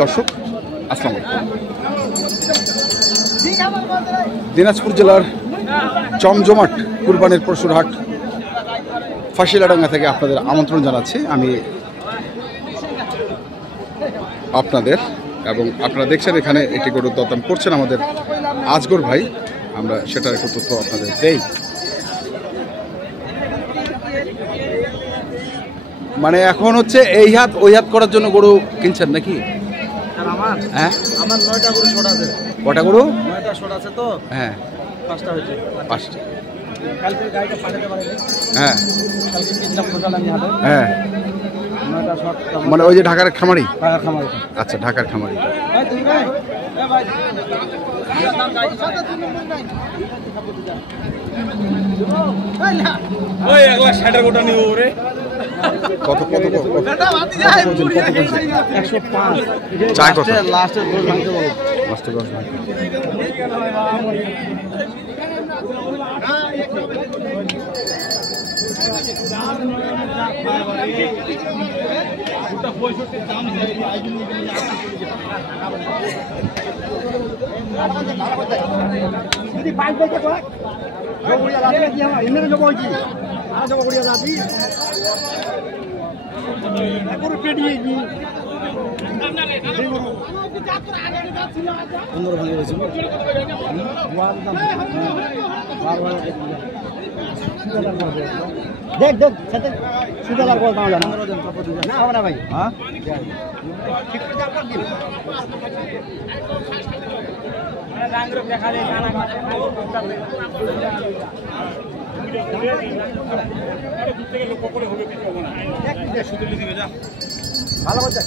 দর্শক আসসালামু আলাইকুম। দিনাজপুর জেলার জমজমাট কুরবানির পশুর হাট ফাঁসিলাডাঙ্গা থেকে আপনাদের আমন্ত্রণ জানাচ্ছি আমি আপনাদের, এবং আপনারা দেখছেন এখানে একটি গরুর দরদাম করছেন আমাদের আজগর ভাই। আমরা সেটার একটু তথ্য আপনাদের দেই। মানে এখন হচ্ছে এই হাত ওই হাত করার জন্য গরু কিনছেন নাকি? হ্যাঁ, আমার 9টা গরু শর্ট আছে। কটা গরু? 9টা শর্ট আছে তো। হ্যাঁ, 5টা হয়েছে। 5টা। কালকে গাড়িটা পাঠাতে পারিনি। হ্যাঁ, কালকে কিনলাম টোটাল আমি হাতে। হ্যাঁ, 9টা শর্ট। মানে ওই যে ঢাকার খামারি? ঢাকার খামারি। আচ্ছা, ঢাকার খামারি। ভাই তুমি ভাই, এ ভাই ওই একলা 60 এর গোটা নিও রে। কত কত কত? 105। চায় কত? লাস্টের গোল ভাঙতে বলো। লাস্টের গোল ভাঙতে। যদি 5 বইতে কয় জবড়িয়া লাগে কি আমার ইন্দ্র জব হইছি আর জব করিয়া যাবি একর পেডিয়ে কি সুন্দর ভাঙে গেছে দেখ দেখ সাথে সুদা লাগবে তাহলে না হবে না ভাই। হ্যাঁ ভালো করছে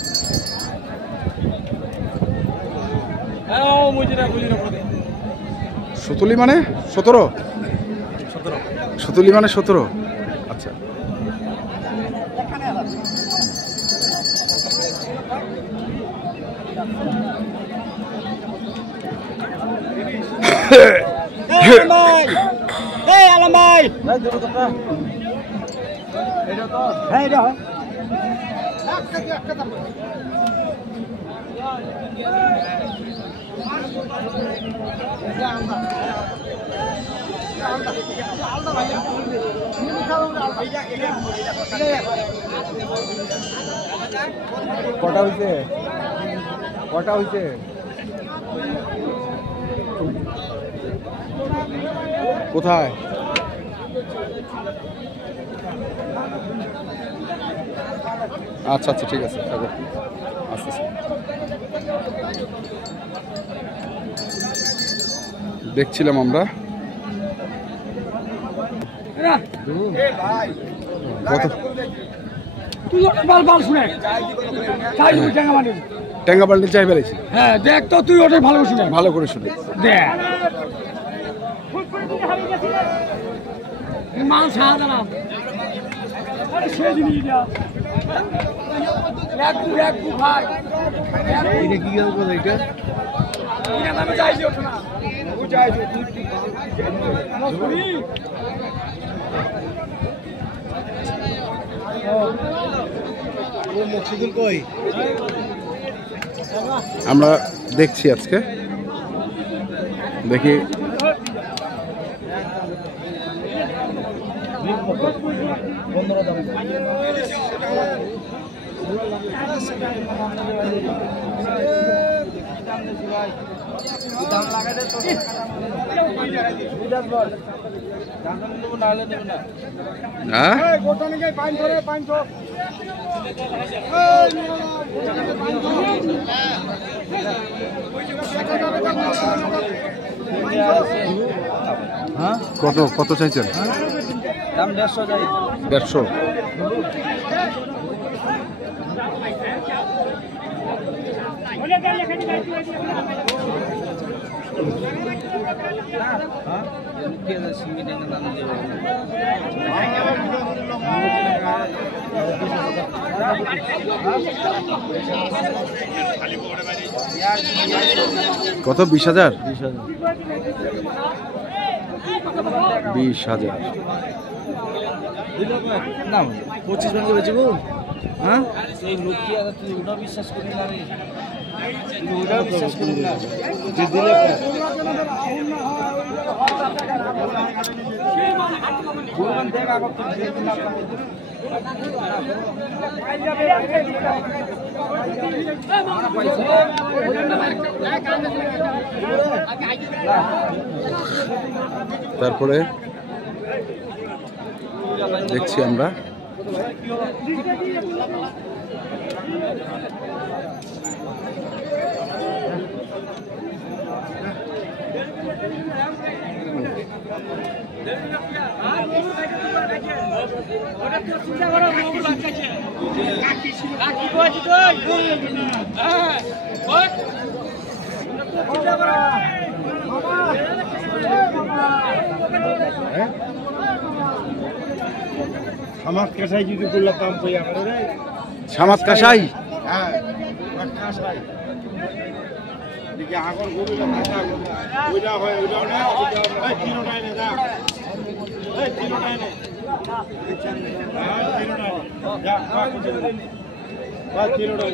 সুতুলি মানে 17? সুতুলি মানে 17। আচ্ছা, কটা হইছে কটা হইছে কোথায়? আচ্ছা আচ্ছা, ঠিক আছে, থাকো। আচ্ছা আচ্ছা, দেখছিলাম আমরা। কত? ট্যাঙ্গা বান্ডিল চাই বেড়েছি। হ্যাঁ দেখ তো তুই ওটাই ভালো শুনে ভালো করে শুনে দেখ মাল সাদা না সে জিনিস এক ভাই এটা কি গেল বল এটা এটা আমি চাইছি ওঠা না ও চাইছি আমরা দেখছি আজকে, দেখি কত কত চাইছেন? দাম 150 চাই। 150? কত? 20,000? 20,000। না 25 ভাঙে বেচবো। হ্যাঁ সেই লোক কি আর তুই ওটা বিশ্বাস করি না রে, ওটা বিশ্বাস করি না যে দিলে বলবেন দেখ আগত দিন না তারপরে দেখছি আমরা আমার কাছাই যদি বললাম দাম কই আমার রে সামাত কাসাই। হ্যাঁ কাছাই দিকে আগর গরুটা মাথা ওইটা হয় ওইটা না এই তিনটাই নে যা এই তিনটাই নে হ্যাঁ তিনটাই যা বা তিনটাই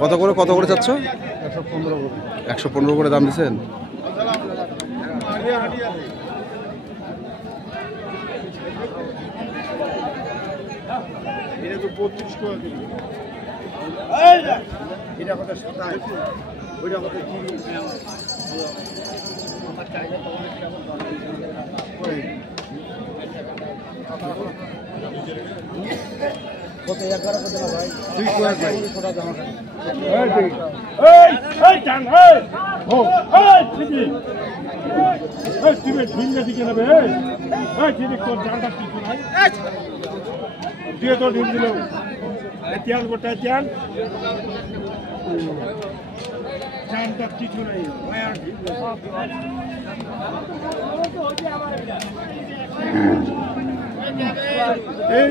কত করে চাচ্ছ? 115 করে দাম দিচ্ছেন। এটা তো 35 টাকা দিই এটা কত 27 ওইটা কত 30 আমার চাইলে তো অনেক টাকা কত 11 কত না ভাই তুই কয় ভাই ছোটা জমা কর এই টান এই ও এই ঠিকই এই তুমি ঢিঙ্গা দিকে নেবে এই ঠিক তোর জানটা কি নাই দিয়ে তো ঢিল দিল এতিয়ান গোটা এতিয়ান জানটা কিছু নাই মায়ার এই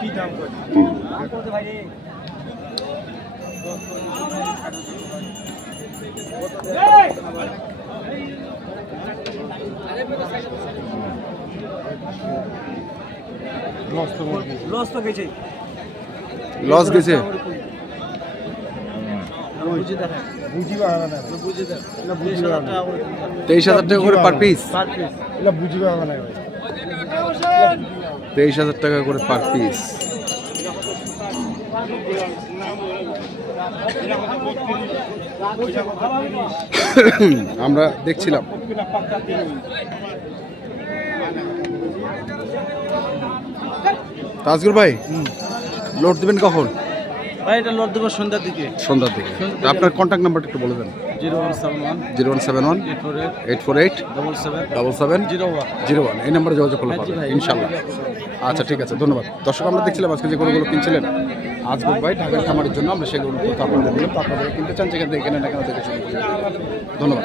কি দাম করে ভাই 23,000 টাকা করে পার পিস। 23,000 টাকা করে পার পিস। আমরা দেখছিলাম তাজগুর ভাই লোড দিবেন কখন? ভাই এটা লোড দেব সন্ধ্যার দিকে। সন্ধ্যার দিকে। আপনার কন্ট্যাক্ট নাম্বারটা একটু বলে দেন। 0171 848 77 01 এই নাম্বারে যোগাযোগ করলে পাবেন ইনশাআল্লাহ। আচ্ছা ঠিক আছে, ধন্যবাদ। দর্শক আমরা দেখছিলাম আজকে যে গরুগুলো কিনছিলেন আজগুর ভাই ঢাকার খামারের জন্য, আমরা সেগুলো কথা আপনাদের দিলাম। তো আপনাদের কিনতে চান যেখান থেকে কেনেন না কেন দেখে শুরু করুন। ধন্যবাদ।